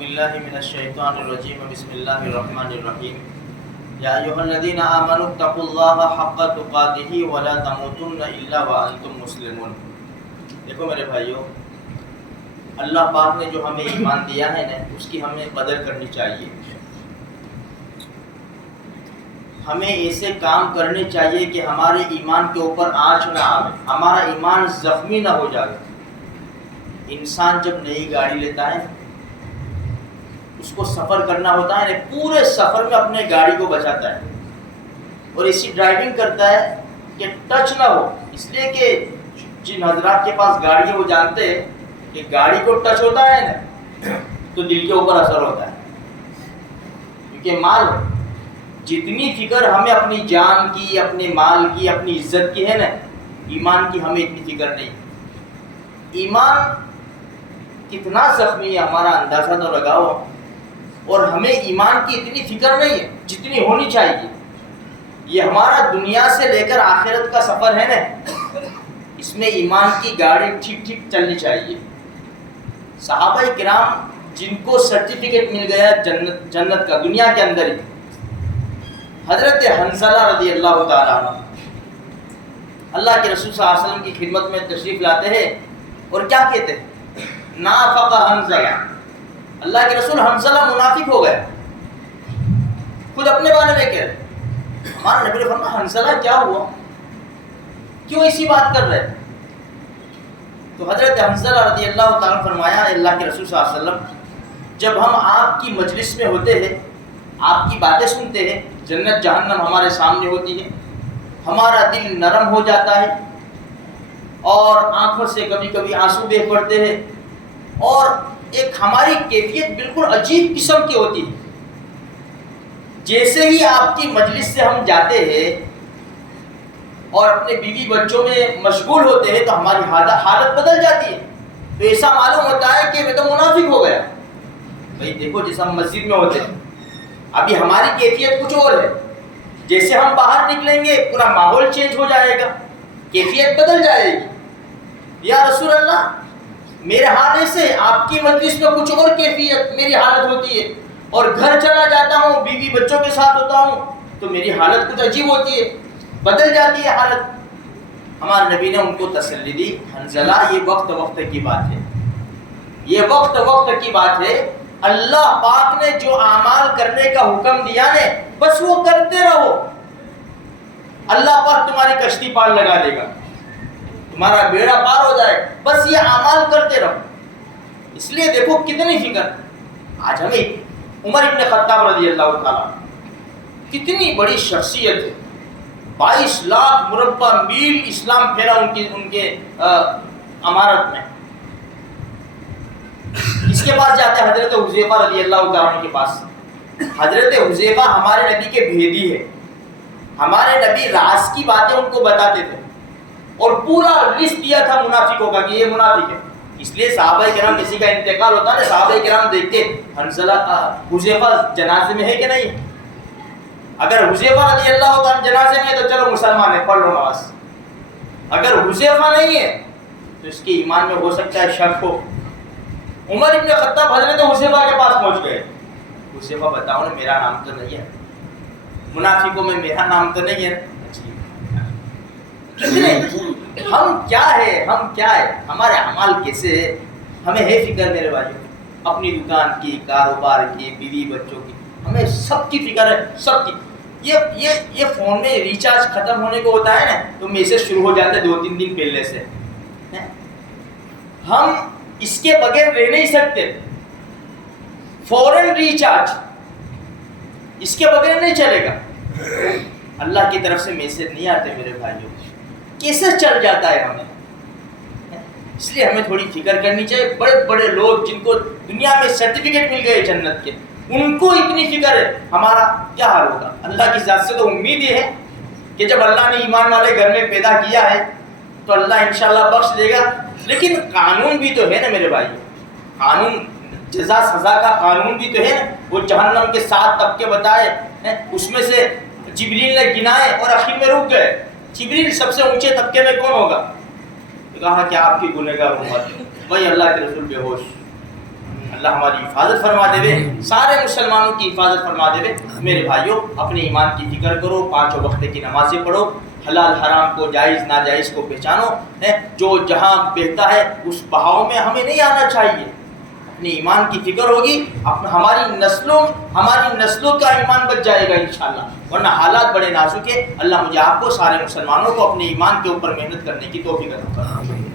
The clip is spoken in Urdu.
باللہ من الشیطان الرجیم بسم اللہ الرحمن الرحیم یا ایھا الذین آمنوا اتقوا اللہ حق تقاتہ ولا تموتن الا وانتم مسلمون۔ دیکھو میرے بھائیو، اللہ پاک نے جو ہمیں ایمان دیا ہے نا، اس کی ہمیں قدر کرنی چاہیے۔ ہمیں ایسے کام کرنے چاہیے کہ ہمارے ایمان کے اوپر آنچ نہ آئے، ہمارا ایمان زخمی نہ ہو جائے۔ انسان جب نئی گاڑی لیتا ہے، اس کو سفر کرنا ہوتا ہے، پورے سفر میں اپنے گاڑی کو بچاتا ہے اور ایسی ڈرائیونگ کرتا ہے کہ ٹچ نہ ہو، اس لیے کہ جن حضرات کے پاس گاڑی ہے وہ جانتے ہیں کہ گاڑی کو ٹچ ہوتا ہے نا تو دل کے اوپر اثر ہوتا ہے، کیونکہ مال جتنی فکر ہمیں اپنی جان کی، اپنے مال کی، اپنی عزت کی ہے نا، ایمان کی ہمیں اتنی فکر نہیں۔ ایمان کتنا زخمی ہے ہمارا اندازہ تو لگاؤ، اور ہمیں ایمان کی اتنی فکر نہیں ہے جتنی ہونی چاہیے۔ یہ ہمارا دنیا سے لے کر آخرت کا سفر ہے نا، اس میں ایمان کی گاڑی ٹھیک ٹھیک چلنی چاہیے۔ صحابہ کرام جن کو سرٹیفکیٹ مل گیا جنت کا دنیا کے اندر ہی، حضرت حنظلہ رضی اللہ تعالیٰ عنہ اللہ کے رسول صلی اللہ علیہ وسلم کی خدمت میں تشریف لاتے ہیں اور کیا کہتے ہیں؟ نافق حنظلہ، اللہ کے رسول حنظلہ منافق ہو گیا، خود اپنے بارے میں کہہ رہے۔ ہمارے نبی نے فرمایا حنظلہ کیا ہوا، کیوں ایسی بات کر رہے؟ تو حضرت حنظلہ رضی اللہ تعالیٰ فرمایا، اللہ کے رسول صلی اللہ علیہ وسلم جب ہم آپ کی مجلس میں ہوتے ہیں، آپ کی باتیں سنتے ہیں، جنت جہنم ہمارے سامنے ہوتی ہے، ہمارا دل نرم ہو جاتا ہے اور آنکھوں سے کبھی کبھی آنسو بہہ پڑتے ہیں، اور ایک ہماری کیفیت بالکل عجیب قسم کی ہوتی ہے۔ جیسے ہی آپ کی مجلس سے ہم جاتے ہیں اور اپنے بیوی بچوں میں مشغول ہوتے ہیں تو ہماری حالت بدل جاتی ہے، تو ایسا معلوم ہوتا ہے کہ میں تو منافق ہو گیا۔ بھائی دیکھو، جیسے ہم مسجد میں ہوتے ہیں، ابھی ہماری کیفیت کچھ اور ہے، جیسے ہم باہر نکلیں گے پورا ماحول چینج ہو جائے گا، کیفیت بدل جائے گی۔ یا رسول اللہ، میرے حالے سے آپ کی مجلس میں کچھ اور کیفیت میری حالت ہوتی ہے، اور گھر چلا جاتا ہوں بیوی بچوں کے ساتھ ہوتا ہوں تو میری حالت کچھ عجیب ہوتی ہے، بدل جاتی ہے حالت۔ ہمارے نبی نے ان کو تسلی دی، حنظلہ یہ وقت وقت کی بات ہے، یہ وقت وقت کی بات ہے۔ اللہ پاک نے جو اعمال کرنے کا حکم دیا ہے بس وہ کرتے رہو، اللہ پاک تمہاری کشتی پار لگا دے گا، تمہارا بیڑا پار ہو جائے، بس یہ اعمال کرتے رہو۔ اس لیے دیکھو کتنی فکر، آج ہمیں عمر ابن خطاب رضی اللہ تعالیٰ کتنی بڑی شخصیت ہے، 22 لاکھ مربع میل اسلام پھیلا ان کے امارت میں۔ اس کے پاس جاتے ہیں حضرت حذیفہ رضی اللہ تعالیٰ عنہ کے پاس۔ حضرت حذیفہ ہمارے نبی کے بھیدی ہے، ہمارے نبی راز کی باتیں ان کو بتاتے تھے، اور پورا لسٹ دیا تھا منافقوں کا کہ یہ منافق ہے۔ اس لیے صحابہ کرام کسی کا انتقال ہوتا ہے، صحابہ کرام دیکھتے حنظلہ کا حذیفہ جنازے میں ہے کہ نہیں، اگر حذیفہ رضی اللہ تعالیٰ جنازے میں ہے تو چلو مسلمان ہے، پڑھ لو نماز، اگر حذیفہ نہیں ہے تو اس کے ایمان میں ہو سکتا ہے شک ہو۔ عمر ابن خطاب حضرت حذیفہ کے پاس پہنچ گئے، حذیفہ بتاؤ نا، میرا نام تو نہیں ہے، منافقوں میں میرا نام تو نہیں ہے۔ ہم کیا ہے، ہم کیا ہے، ہمارے اعمال کیسے ہے، ہمیں ہے فکر میرے بھائی، اپنی دکان کی، کاروبار کی، بیوی بچوں کی، ہمیں سب کی فکر ہے، سب کی۔ یہ فون میں ریچارج ختم ہونے کو ہوتا ہے نا تو میسج شروع ہو جاتا ہے 2-3 دن پہلے سے، ہم اس کے بغیر رہ نہیں سکتے، فوراً ریچارج، اس کے بغیر نہیں چلے گا۔ اللہ کی طرف سے میسج نہیں آتے میرے بھائیوں، کیسے چل جاتا ہے ہمیں۔ اس لیے ہمیں تھوڑی فکر کرنی چاہیے۔ بڑے بڑے لوگ جن کو دنیا میں سرٹیفکیٹ مل گئے جنت کے، ان کو اتنی فکر ہے، ہمارا کیا حال ہوگا۔ اللہ کی ذات سے تو امید یہ ہے کہ جب اللہ نے ایمان والے گھر میں پیدا کیا ہے تو اللہ انشاءاللہ بخش دے گا، لیکن قانون بھی تو ہے نا میرے بھائی، قانون جزا سزا کا قانون بھی تو ہے نا۔ وہ جہنم کے 7 طبقے بتائے، اس میں سے جبریل نے گنائے اور آخر میں رک گئے۔ جبریل سب سے اونچے طبقے میں کون ہوگا؟ کہا کہ آپ کی گنہگار امت، وہی اللہ کے رسول بے ہوش، اللہ ہماری حفاظت فرما دے، سارے مسلمانوں کی حفاظت فرما دے۔ میرے بھائیوں، اپنے ایمان کی فکر کرو، 5 وقت کی نمازیں پڑھو، حلال حرام کو، جائز ناجائز کو پہچانو، جو جہاں بہتا ہے اس بہاؤ میں ہمیں نہیں آنا چاہیے۔ اپنے ایمان کی فکر ہوگی، ہماری نسلوں کا ایمان بچ جائے گا انشاءاللہ، ورنہ حالات بڑے نازک ہے۔ اللہ مجھے آپ کو، سارے مسلمانوں کو اپنے ایمان کے اوپر محنت کرنے کی توفیق عطا فرمائے۔